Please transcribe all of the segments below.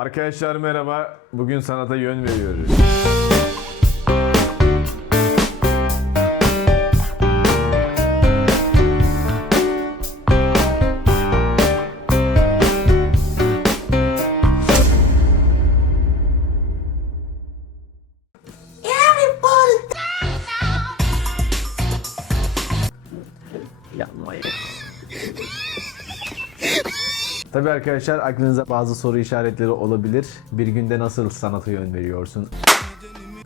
Arkadaşlar merhaba. Bugün sanata yön veriyoruz. Yapmayın. Tabii arkadaşlar aklınıza bazı soru işaretleri olabilir. Bir günde nasıl sanata yön veriyorsun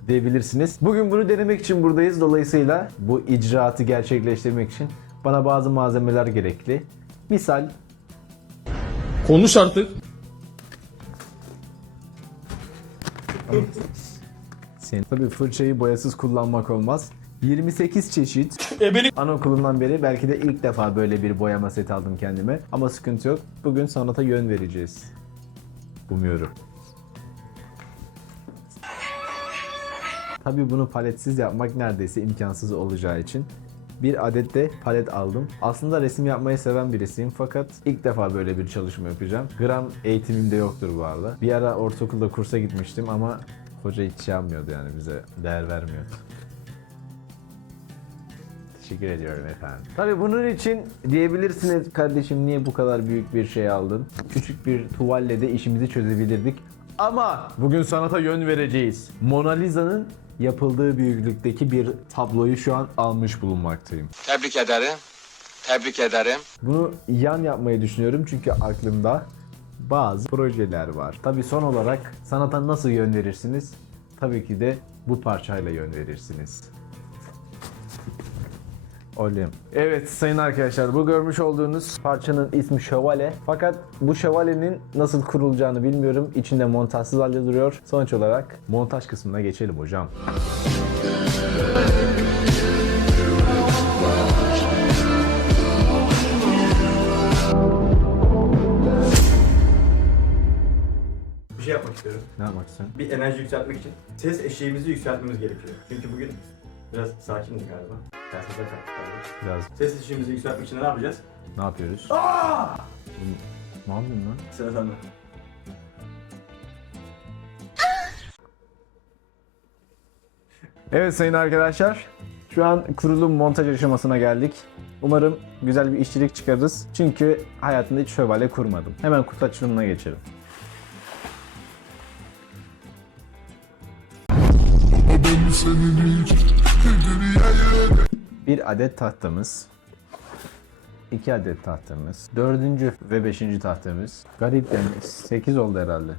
diyebilirsiniz. Bugün bunu denemek için buradayız. Dolayısıyla bu icraatı gerçekleştirmek için bana bazı malzemeler gerekli. Misal Konuş artık. tabii fırçayı boyasız kullanmak olmaz. 28 çeşit. Ebelik. Anaokulundan beri belki de ilk defa böyle bir boyama seti aldım kendime. Ama sıkıntı yok. Bugün sanata yön vereceğiz. Umuyorum. Tabii bunu paletsiz yapmak neredeyse imkansız olacağı için bir adet de palet aldım. Aslında resim yapmayı seven birisiyim fakat ilk defa böyle bir çalışma yapacağım. Gram eğitimim de yoktur bu arada. Bir ara ortaokulda kursa gitmiştim ama hoca hiç şey yapmıyordu, yani bize değer vermiyordu. Teşekkür ediyorum efendim. Tabii bunun için diyebilirsiniz, kardeşim niye bu kadar büyük bir şey aldın? Küçük bir tuvalle de işimizi çözebilirdik. Ama bugün sanata yön vereceğiz. Mona Lisa'nın yapıldığı büyüklükteki bir tabloyu şu an almış bulunmaktayım. Tebrik ederim. Tebrik ederim. Bunu yan yapmayı düşünüyorum çünkü aklımda bazı projeler var. Tabii son olarak sanata nasıl yön verirsiniz? Tabii ki de bu parçayla yön verirsiniz. Olayım. Evet sayın arkadaşlar, bu görmüş olduğunuz parçanın ismi şövalye. Fakat bu şövalyenin nasıl kurulacağını bilmiyorum. İçinde montajsız halde duruyor. Sonuç olarak montaj kısmına geçelim hocam. Bir şey yapmak istiyorum. Ne yapmak istiyorsun? Bir enerji yükseltmek için ses eşiğimizi yükseltmemiz gerekiyor. Çünkü bugün biraz sakindik galiba. Tersine kalktık galiba. Biraz Ses eşiğimizi yükseltmek için ne yapacağız? ne yapıyoruz? Ne yapıyorsun lan? Sıra sende. Evet sayın arkadaşlar, şu an kurulum montaj aşamasına geldik. Umarım güzel bir işçilik çıkarırız. Çünkü hayatımda hiç şövalye kurmadım. Hemen kutu açılımına geçelim. Bir adet tahtamız. 2 adet tahtamız. 4. ve 5. tahtamız. Garip yani 8 oldu herhalde.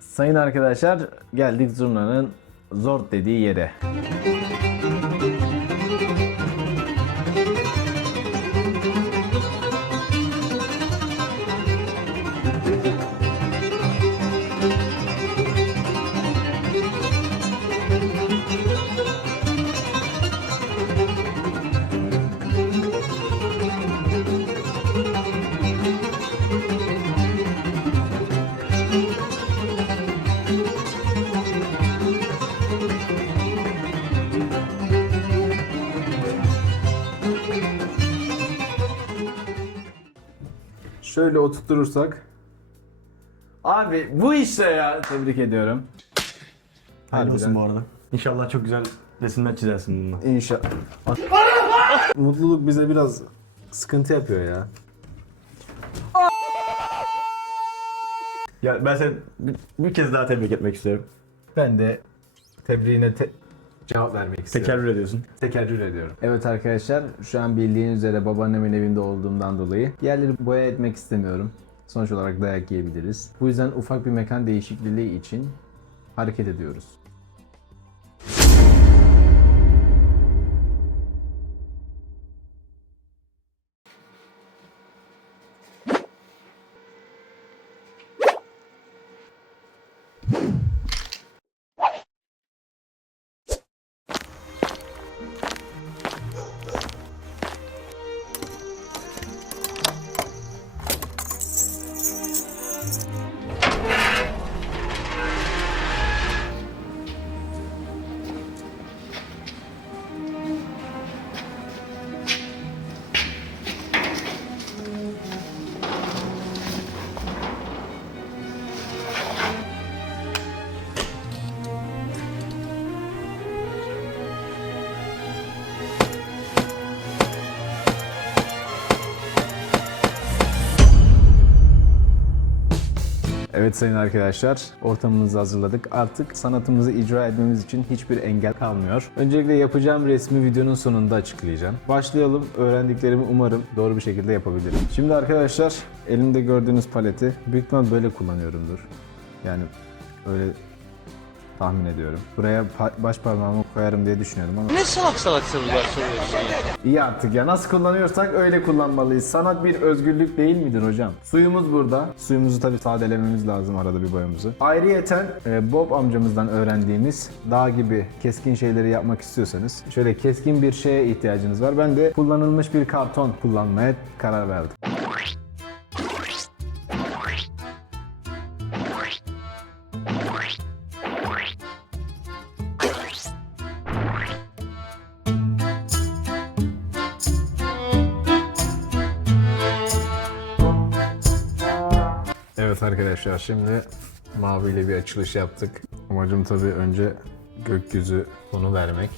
Sayın arkadaşlar, geldik zurnanın zor dediği yere. Şöyle oturturursak. Abi bu işte ya. Tebrik ediyorum. Hayırlı olsun Harbiden. bu arada. İnşallah çok güzel resimler çizersin bununla. İnşallah. Mutluluk bize biraz sıkıntı yapıyor ya. Ya ben seni bir kez daha tebrik etmek istiyorum. Ben de tebriğine cevap vermek istiyorum. Tekerrür ediyorsun. Tekerrür ediyorum. Evet arkadaşlar, şu an bildiğiniz üzere babaannemin evinde olduğumdan dolayı yerleri boya etmek istemiyorum. Sonuç olarak dayak yiyebiliriz. Bu yüzden ufak bir mekan değişikliği için hareket ediyoruz. Evet sayın arkadaşlar, ortamımızı hazırladık. Artık sanatımızı icra etmemiz için hiçbir engel kalmıyor. Öncelikle yapacağım resmi videonun sonunda açıklayacağım. Başlayalım. Öğrendiklerimi umarım doğru bir şekilde yapabilirim. Şimdi arkadaşlar, elimde gördüğünüz paleti büyük ihtimal böyle kullanıyorumdur. Yani öyle tahmin ediyorum. Buraya baş parmağımı koyarım diye düşünüyorum ama... Ne salak salak sorular soruyorsun ya? İyi artık ya, nasıl kullanıyorsak öyle kullanmalıyız. Sanat bir özgürlük değil midir hocam? Suyumuz burada. Suyumuzu tabii sadelememiz lazım arada bir boyamızı. Ayrıyeten Bob amcamızdan öğrendiğimiz dağ gibi keskin şeyleri yapmak istiyorsanız şöyle keskin bir şeye ihtiyacınız var. Ben de kullanılmış bir karton kullanmaya karar verdim. Evet arkadaşlar, şimdi maviyle bir açılış yaptık. Amacım tabii önce gökyüzü tonu vermek.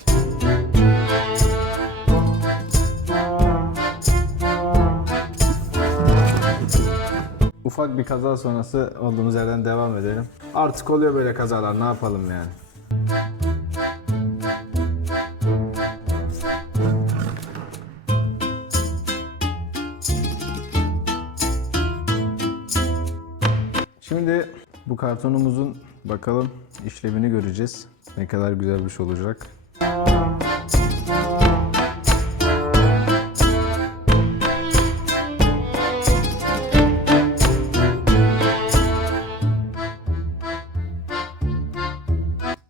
Ufak bir kaza sonrası olduğumuz yerden devam edelim. Artık oluyor böyle kazalar, ne yapalım yani. Şimdi bu kartonumuzun bakalım işlevini göreceğiz. Ne kadar güzel bir şey olacak.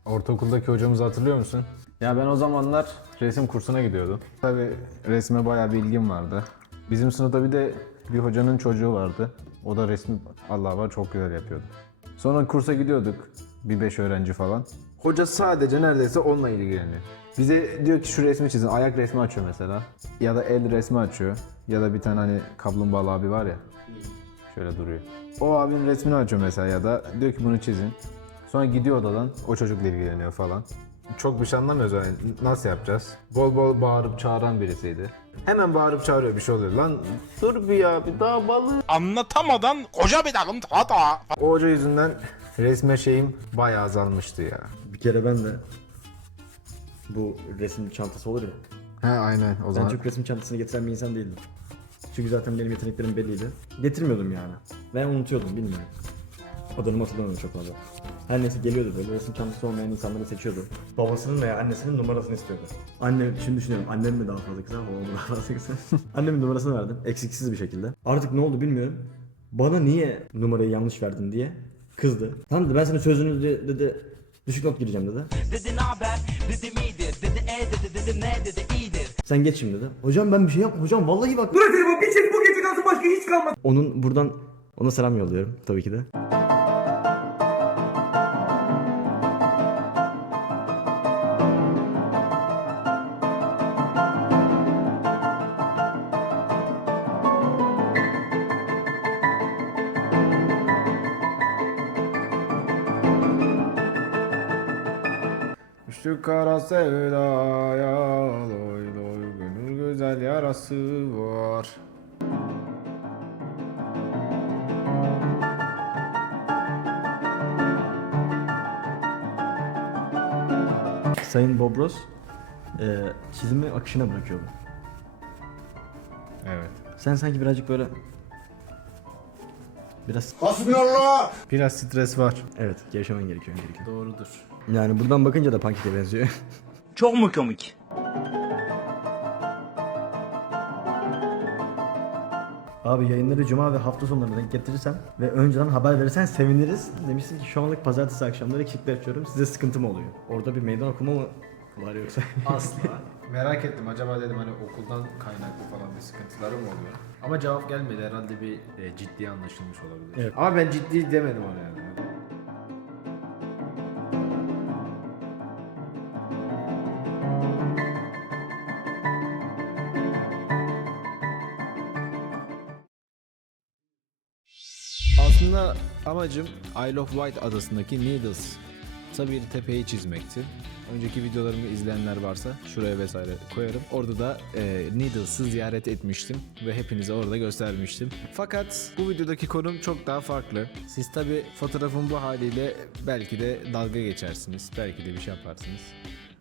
Ortaokuldaki hocamızı hatırlıyor musun? Ya ben o zamanlar resim kursuna gidiyordum. Tabii resme bayağı bir ilgim vardı. Bizim sınıfta bir de bir hocanın çocuğu vardı. O da resmi Allah var çok güzel yapıyordu. Sonra kursa gidiyorduk. Bir 5 öğrenci falan. Hoca sadece neredeyse onunla ilgileniyor. Bize diyor ki şu resmi çizin. Ayak resmi açıyor mesela. Ya da el resmi açıyor. Ya da bir tane hani kaplumbağalı abi var ya. Şöyle duruyor. O abinin resmini açıyor mesela ya da diyor ki bunu çizin. Sonra gidiyor odadan o çocukla ilgileniyor falan. Çok bir şey anlamıyoruz yani. Nasıl yapacağız? Bol bol bağırıp çağıran birisiydi. Hemen bağırıp çağırıyor, bir şey oluyor. Lan dur bir ya, bir daha balığı. Anlatamadan koca bir takım hata. O hoca yüzünden resme şeyim bayağı azalmıştı ya. Bir kere ben de bu resim çantası olur ya. He aynen o Ben zaman. çok resim çantasını getiren bir insan değildim. Çünkü zaten benim yeteneklerim belliydi. Getirmiyordum yani. Ben unutuyordum, bilmiyorum. Adını hatırlamıyorum çok fazla. Her neyse geliyordu böyle, resim çantası olmayan insanları seçiyordu. Babasının veya annesinin numarasını istiyordu. Annem, şimdi düşünüyorum, annem mi daha fazla kısa, babam mı daha fazla kısa? Annemin numarasını verdim, eksiksiz bir şekilde. Artık ne oldu bilmiyorum. Bana niye numarayı yanlış verdin diye kızdı. Tamam dedi, ben senin sözünü dedi düşük not gireceğim dedi. Dedi naber, dedim iyidir, dedi dedim ne, dedi iyidir. Sen geç şimdi dedi. Hocam ben bir şey yapma hocam, vallahi bak. Dur bu bir çek, bu gece kalsın, başka hiç kalmadı. Onun buradan ona selam yolluyorum tabii ki de. Şu kara sevdaya loy loy gönül güzel yarası var. Sayın Bobros çizimi akışına bırakıyordu. Evet. Sen sanki birazcık böyle biraz Biraz stres var. evet gevşemen gerekiyor öncelikle. Doğrudur. Yani buradan bakınca da pankeke benziyor. Çok mu komik? Abi yayınları cuma ve hafta sonlarına denk getirirsen ve önceden haber verirsen seviniriz. Demişsin ki şu anlık pazartesi akşamları ekipler açıyorum. Size sıkıntı mı oluyor? Orada bir meydan okuma mı var yoksa? Asla. Merak ettim, acaba dedim hani okuldan kaynaklı falan bir sıkıntıları mı oluyor? Ama cevap gelmedi, herhalde bir ciddi anlaşılmış olabilir. Evet. Ama ben ciddi demedim ona yani. Aslında amacım Isle of Wight adasındaki Needles tabii tepeyi çizmekti. Önceki videolarımı izleyenler varsa şuraya vesaire koyarım. Orada da Needles'ı ziyaret etmiştim ve hepinize orada göstermiştim. Fakat bu videodaki konum çok daha farklı. Siz tabii fotoğrafın bu haliyle belki de dalga geçersiniz. Belki de bir şey yaparsınız.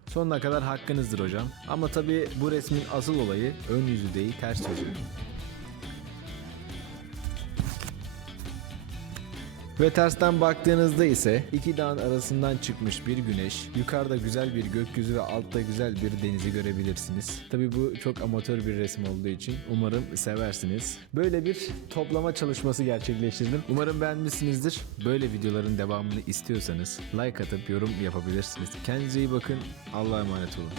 Sonuna kadar hakkınızdır hocam. Ama tabii bu resmin asıl olayı ön yüzü değil ters yüzü. Ve tersten baktığınızda ise iki dağın arasından çıkmış bir güneş, yukarıda güzel bir gökyüzü ve altta güzel bir denizi görebilirsiniz. Tabi bu çok amatör bir resim olduğu için umarım seversiniz. Böyle bir toplama çalışması gerçekleştirdim. Umarım beğenmişsinizdir. Böyle videoların devamını istiyorsanız like atıp yorum yapabilirsiniz. Kendinize iyi bakın. Allah'a emanet olun.